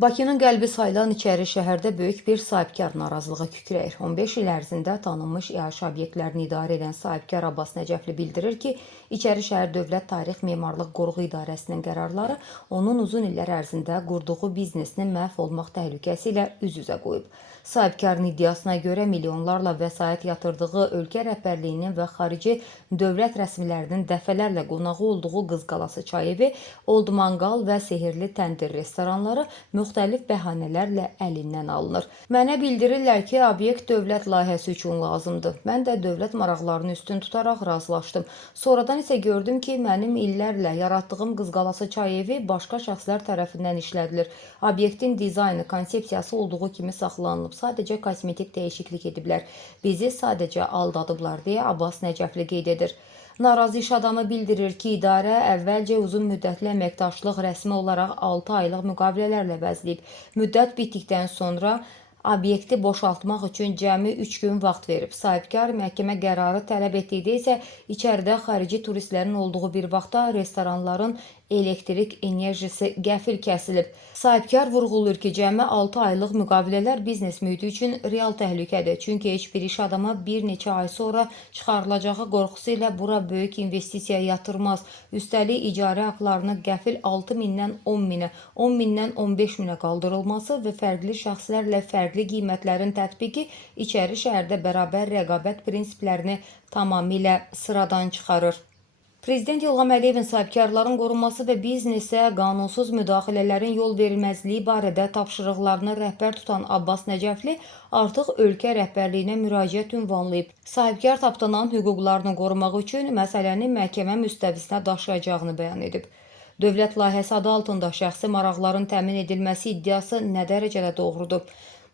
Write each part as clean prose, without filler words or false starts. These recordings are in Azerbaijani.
Bakının qəlbi sayılan içəri şəhərdə böyük bir sahibkar narazılığı kükrəyir. 15 il ərzində tanınmış yaşayış obyektlərini idarə edən sahibkar Abbas Nəcəfli bildirir ki, İçəri şəhər Dövlət Tarix Memarlıq Qoruğu İdarəsinin qərarları onun uzun illər ərzində qurduğu biznesinin məhv olmaq təhlükəsi ilə üz-üzə qoyub. Sahibkarın iddiasına görə milyonlarla vəsait yatırdığı ölkə rəhbərliyinin və xarici dövlət rəsmilərinin dəfələrlə qonağı olduğu Qızqalası çay evi, Old Manqal və Sehirli Təndir restoranları müxtəlif bəhanələrlə əlindən alınır. Mənə bildirirlər ki, obyekt dövlət layihəsi üçün lazımdır. Mən də dövlət maraqlarını üstün tutaraq razılaşdım. Sonradan isə gördüm ki, mənim illərlə yaratdığım Qızqalası çay evi başqa şəxslər tərəfindən işlədilir. Obyektin dizaynı, konsepsiyası olduğu kimi saxlanılıb. Sadəcə kosmetik dəyişiklik ediblər. Bizi sadəcə aldadıblar deyə Abbas Nəcəfli qeyd edir. Narazı iş adamı bildirir ki, idarə əvvəlcə uzun müddətli əməkdaşlıq rəsmi olaraq 6 aylıq müqavilələrlə bəzləyib. Müddət bitdikdən sonra obyekti boşaltmaq üçün cəmi 3 gün vaxt verib. Sahibkar məhkəmə qərarı tələb etdikdə isə içəridə xarici turistlərin olduğu bir vaxtda restoranların elektrik enerjisi qəfil kəsilib. Sahibkar vurğulayır ki, cəmi 6 aylıq müqavilələr biznes mühiti üçün real təhlükədir. Çünki heç bir iş adama bir neçə ay sonra çıxarılacağı qorxusu ilə bura böyük investisiya yatırmaz. Üstəlik, icarə haqlarının qəfil 6 mindən 10 minə, 10 mindən 15 minə qaldırılması və fərqli şəxslərlə fərqli qiymətlərin tətbiqi içəri şəhərdə bərabər rəqabət prinsiplərini tamamilə sıradan çıxarır. Prezident İlham Əliyevin sahibkarların qorunması və biznesə qanunsuz müdaxilələrin yol verilməzliyi barədə tapşırıqlarını rəhbər tutan Abbas Nəcəfli artıq ölkə rəhbərliyinə müraciət ünvanlayıb. Sahibkar tapdanan hüquqlarını qorumaq üçün məsələni məhkəmə müstəvisinə daşıyacağını bəyan edib. Dövlət layihəsi adı altında şəxsi maraqların təmin edilməsi iddiası nə dərəcədə doğrudur?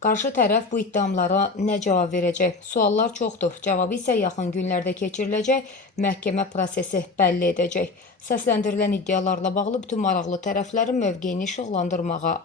Qarşı tərəf bu iddialara nə cavab verəcək? Suallar çoxdur. Cavabı isə yaxın günlərdə keçiriləcək məhkəmə prosesi bəlli edəcək. Səsləndirilən iddialarla bağlı bütün maraqlı tərəflərin mövqeyini işıqlandırmağa